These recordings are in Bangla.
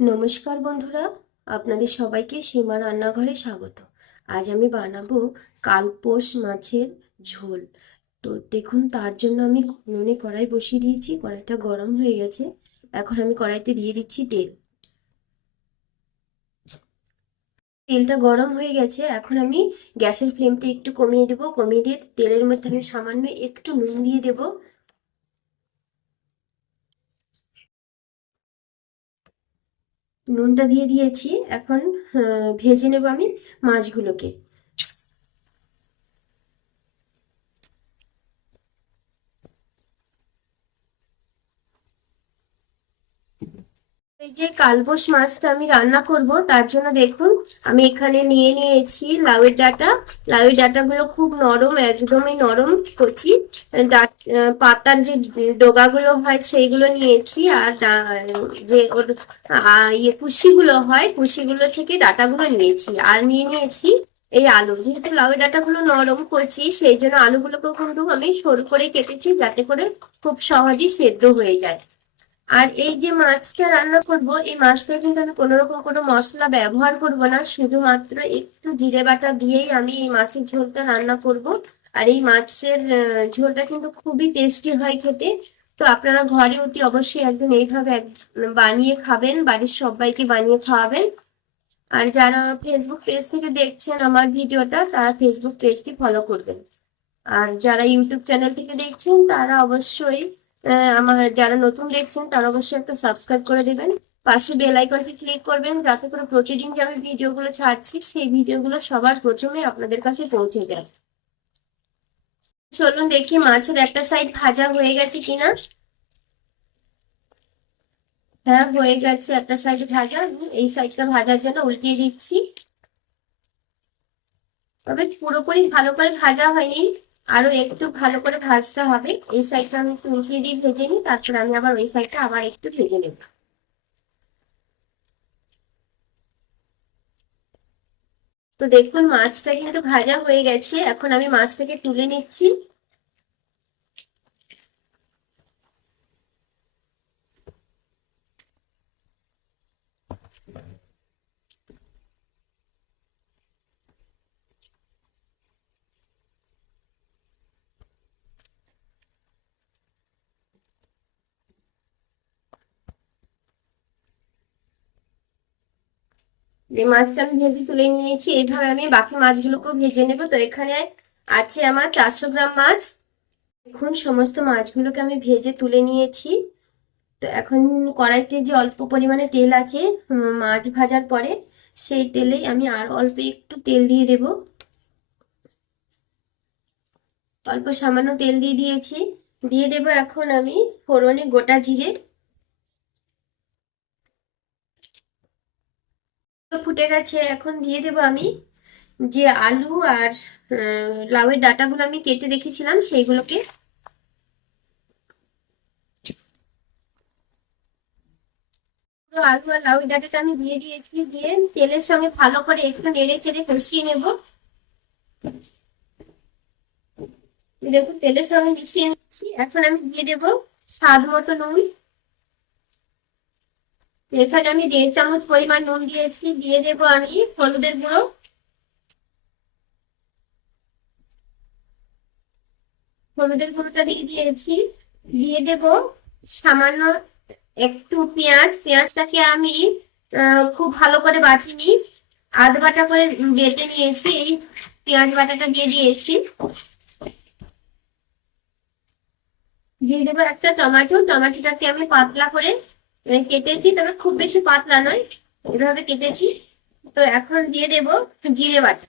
নমস্কার বন্ধুরা, আপনাদের সবাইকে সীমা রান্নাঘরে স্বাগত। আজ আমি বানাবো কালপোষ মাছের ঝোল। তো দেখুন, তার জন্য আমি নুনে কড়াই বসিয়ে দিয়েছি, কড়াইটা গরম হয়ে গেছে। এখন আমি কড়াইতে দিয়ে দিচ্ছি তেল। তেলটা গরম হয়ে গেছে, এখন আমি গ্যাসের ফ্লেমটা একটু কমিয়ে দেবো। কমিয়ে দিয়ে তেলের মধ্যে আমি সামান্য একটু নুন দিয়ে দেবো। নুনটা দিয়ে দিয়েছি। এখন ভেজে নেব আমি মাছগুলোকে। এই যে কালবোস মাছটা আমি রান্না করব, তার জন্য দেখুন, আমি এখানে নিয়ে নিয়েছি লাউয়ের ডাটা। লাউয়ের ডাঁটাগুলো খুব নরম, একদমই নরম কচি। পাতার যে ডগাগুলো হয়, সেইগুলো নিয়েছি। আর যে ওর ইয়ে কুশিগুলো হয়, কুশিগুলো থেকে ডাঁটাগুলো নিয়েছি। আর নিয়ে নিয়েছি এই আলু। যেহেতু লাউয়ের ডাঁটাগুলো নরম কচি, সেই জন্য আলুগুলোকেও কিন্তু আমি সরু করে কেটেছি, যাতে করে খুব সহজেই সেদ্ধ হয়ে যায়। আর এই যে মাছটা রান্না করব, এই মাছটা কিন্তু আমি কোনো রকম কোনো মশলা ব্যবহার করব না, শুধুমাত্র একটু জিরে বাটা দিয়েই আমি এই মাছের ঝোলটা রান্না করব। আর এই মাছের ঝোলটা কিন্তু খুবই টেস্টি হয় খেতে। তো আপনারা ঘরে অতি অবশ্যই একদিন এইভাবে বানিয়ে খাবেন, বাড়ির সবাইকে বানিয়ে খাওয়াবেন। আর যারা ফেসবুক পেজ থেকে দেখছেন আমার ভিডিওটা, তারা ফেসবুক পেজটি ফলো করবেন। আর যারা ইউটিউব চ্যানেল থেকে দেখছেন, তারা অবশ্যই আমার যারা নতুন দেখছেন, তারা অবশ্যই একটা সাবস্ক্রাইব করে দেবেন। পাশে বেল আইকনটি ক্লিক করবেন, যাতে করে প্রতিদিন যে আমি ভিডিওগুলো ছাড়ছি, সেই ভিডিওগুলো সবার প্রথমে আপনাদের কাছে পৌঁছে যায়। চলুন দেখি মাছের একটা সাইড ভাজা হয়ে গেছে কিনা। হ্যাঁ হয়ে গেছে একটা সাইড ভাজা। এই সাইডটা ভাজার জন্য উল্টিয়ে দিচ্ছি। তবে পুরোপুরি ভালো করে ভাজা হয়নি। আরও একটু ভালো করে ভাজতে হবে। এই সাইডটা আমি একটু মিশিয়ে দিয়ে ভেজে নিই, তারপর আমি আবার ওই সাইডটা আবার একটু ভেজে নেব। তো দেখুন, মাছটা কিন্তু ভাজা হয়ে গেছে। এখন আমি মাছটাকে তুলে নিচ্ছি। যে মাছটা আমি ভেজে তুলে নিয়েছি এইভাবে আমি বাকি মাছগুলোকেও ভেজে নেব। তো এখানে আছে আমার চারশো গ্রাম মাছ। এখন সমস্ত মাছগুলোকে আমি ভেজে তুলে নিয়েছি। তো এখন কড়াইতে যে অল্প পরিমাণে তেল আছে মাছ ভাজার পরে সেই তেলেই আমি আর অল্প একটু তেল দিয়ে দেব। অল্প সামান্য তেল দিয়ে দিয়েছি। দিয়ে দেব এখন আমি ফোড়নে গোটা জিরে। ফুটে গেছে, এখন দিয়ে দেব আমি যে আলু আর লাউয়ের ডাটাগুলো আমি কেটে রেখেছিলাম, সেইগুলোকে। আলু আর লাউয়ের ডাটাটা আমি দিয়ে দিয়েছি, দিয়ে তেলের সঙ্গে ভালো করে একটু নেড়ে চেড়ে কষিয়ে নেব। দেখুন, তেলের সঙ্গে মিশিয়ে নিচ্ছি এখন আমি দিয়ে দেব স্বাদ মতো নুন। এখানে আমি দেড় চামচ পরিমাণ নুন দিয়েছি, দিয়ে দেবো আমি হলুদের গুঁড়ো। হলুদের গুঁড়োটা দিয়ে দিয়েছি, দিয়ে দেব সামান্য একটু পেঁয়াজ। পেঁয়াজটাকে আমি খুব ভালো করে বাটিনি, আধ বাটা করে বেটে নিয়েছি, এই পেঁয়াজ বাটাটা দিয়ে দিয়েছি। দিয়ে দেবো একটা টমেটো, টমেটোটাকে আমি পাতলা করে কেটেছি, তবে খুব বেশি পাতলা নয়। এভাবে কেটেছি। তো এখন দিয়ে দেব জিরে বাটা।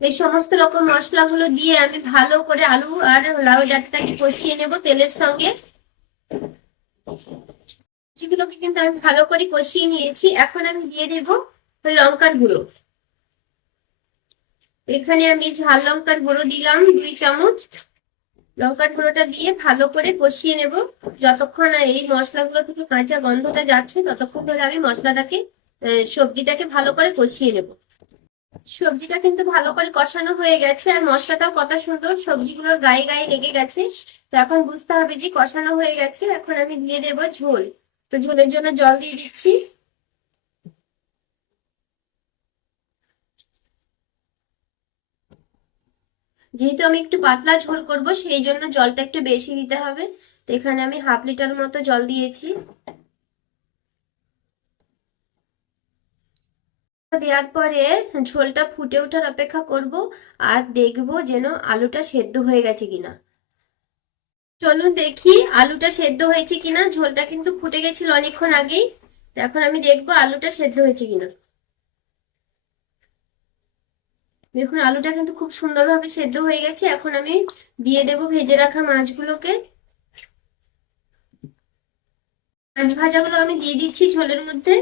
এই সমস্ত রকম মশলাগুলো দিয়ে আমি ভালো করে আলু আর লাউ ডাঁটাটাকে কষিয়ে নেব তেলের সঙ্গে। সেগুলোকে কিন্তু আমি ভালো করে কষিয়ে নিয়েছি। এখন আমি দিয়ে দেব লঙ্কার গুঁড়ো। এখানে আমি ঝাল লঙ্কার গুঁড়ো দিলাম দুই চামচ। লঙ্কার গুঁড়োটা দিয়ে ভালো করে কষিয়ে নেব। যতক্ষণ না এই মশলাগুলো থেকে কাঁচা গন্ধটা যাচ্ছে, ততক্ষণ ধরে আমি মশলাটাকে সবজিটাকে ভালো করে কষিয়ে নেব। সবজিটা কিন্তু ভালো করে কষানো হয়ে গেছে আর মশলাটাও কত সুন্দর সবজিগুলোর গায়ে গায়ে লেগে গেছে। তো এখন বুঝতে হবে যে কষানো হয়ে গেছে, এখন আমি দিয়ে দেবো ঝোল। তো ঝোলের জন্য জল দিয়ে দিচ্ছি। যেহেতু আমি একটু পাতলা ঝোল করব, সেই জন্য জলটা একটু বেশি দিতে হবে। তো এখানে আমি হাফ লিটার মতো জল দিয়েছি। দেওয়ার পরে ঝোলটা ফুটে ওঠার অপেক্ষা করব আর দেখব যেন আলুটা সেদ্ধ হয়ে গেছে কিনা। চলুন দেখি আলুটা সেদ্ধ হয়েছে কিনা। ঝোলটা কিন্তু ফুটে গেছিল অনেকক্ষণ আগেই। এখন আমি দেখব আলুটা সেদ্ধ হয়েছে কিনা। দেখুন, আলুটা কিন্তু খুব সুন্দরভাবে সেদ্ধ হয়ে গেছে। এখন আমি দিয়ে দেব ভেজে রাখা মাছগুলোকে। মাছ ভাজাগুলো আমি দিয়ে দিচ্ছি ঝোলের মধ্যে।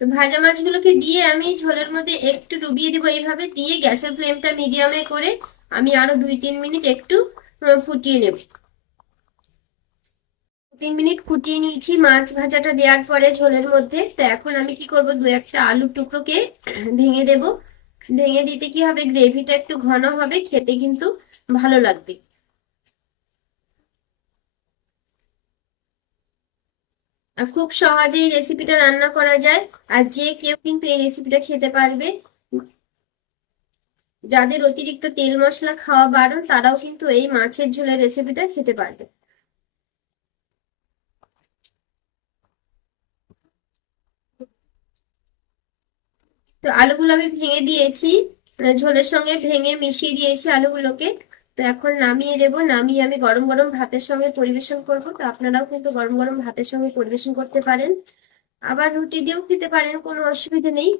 তো ভাজা মাছগুলোকে দিয়ে আমি ঝোলের মধ্যে একটু ডুবিয়ে দিব এইভাবে। দিয়ে গ্যাসের ফ্লেমটা মিডিয়ামে করে আমি আরও দুই তিন মিনিট একটু ফুটিয়ে নেব। তিন মিনিট ফুটিয়ে নিয়েছি, মাছ ভাজাটা দেওয়ার পরে ঝোলের মধ্যে। তো এখন আমি কি করব, দু একটা আলুর টুকরোকে ভেঙে দেব। ভেঙে দিতে কি হবে, গ্রেভিটা একটু ঘন হবে, খেতে কিন্তু ভালো লাগবে। খুব সহজেই রেসিপিটা রান্না করা যায়, আর যে কেউ কিন্তু এই রেসিপিটা খেতে পারবে। যাদের অতিরিক্ত তেল মশলা খাওয়া বারণ, তারাও কিন্তু এই মাছের ঝোলের রেসিপিটা খেতে পারবে। তো আলুগুলো আমি ভেঙে দিয়েছি মানে ঝোলের সঙ্গে ভেঙে মিশিয়ে দিয়েছি আলুগুলোকে। তো এখন নামিয়ে দেবো, নামিয়ে আমি গরম গরম ভাতের সঙ্গে পরিবেশন করব। তো আপনারাও কিন্তু গরম গরম ভাতের সঙ্গে পরিবেশন করতে পারেন। আবার রুটি দিয়েও খেতে পারেন, কোনো অসুবিধা নেই।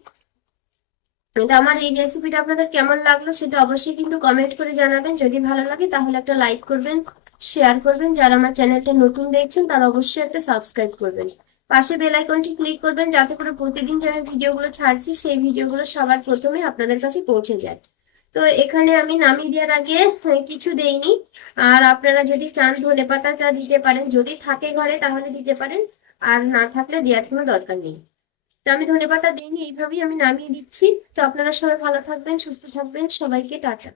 তো আমার এই রেসিপিটা আপনাদের কেমন লাগল সেটা অবশ্যই কিন্তু কমেন্ট করে জানাবেন। যদি ভালো লাগে তাহলে একটা লাইক করবেন শেয়ার করবেন। যারা আমার চ্যানেলটা নতুন দেখছেন তারা অবশ্যই একটা সাবস্ক্রাইব করবেন। পাশে বেল আইকনটি ক্লিক করবেন যাতে করে প্রতিদিন যে ভিডিওগুলো ছাড়ছি, সেই ভিডিওগুলো সবার প্রথমে আপনাদের কাছে পৌঁছে যায়। তো এখানে আমি নামিয়ে দেওয়ার আগে কিছু দেইনি। আর আপনারা যদি চান ধনে পাতাটা দিতে পারেন, যদি থাকে ঘরে তাহলে দিতে পারেন। আর না থাকলে দেওয়ার কোনো দরকার নেই। তো আমি ধনে পাতা দিইনি, এইভাবেই আমি নামিয়ে দিচ্ছি। তো আপনারা সবাই ভালো থাকবেন, সুস্থ থাকবেন। সবাইকে টাটা।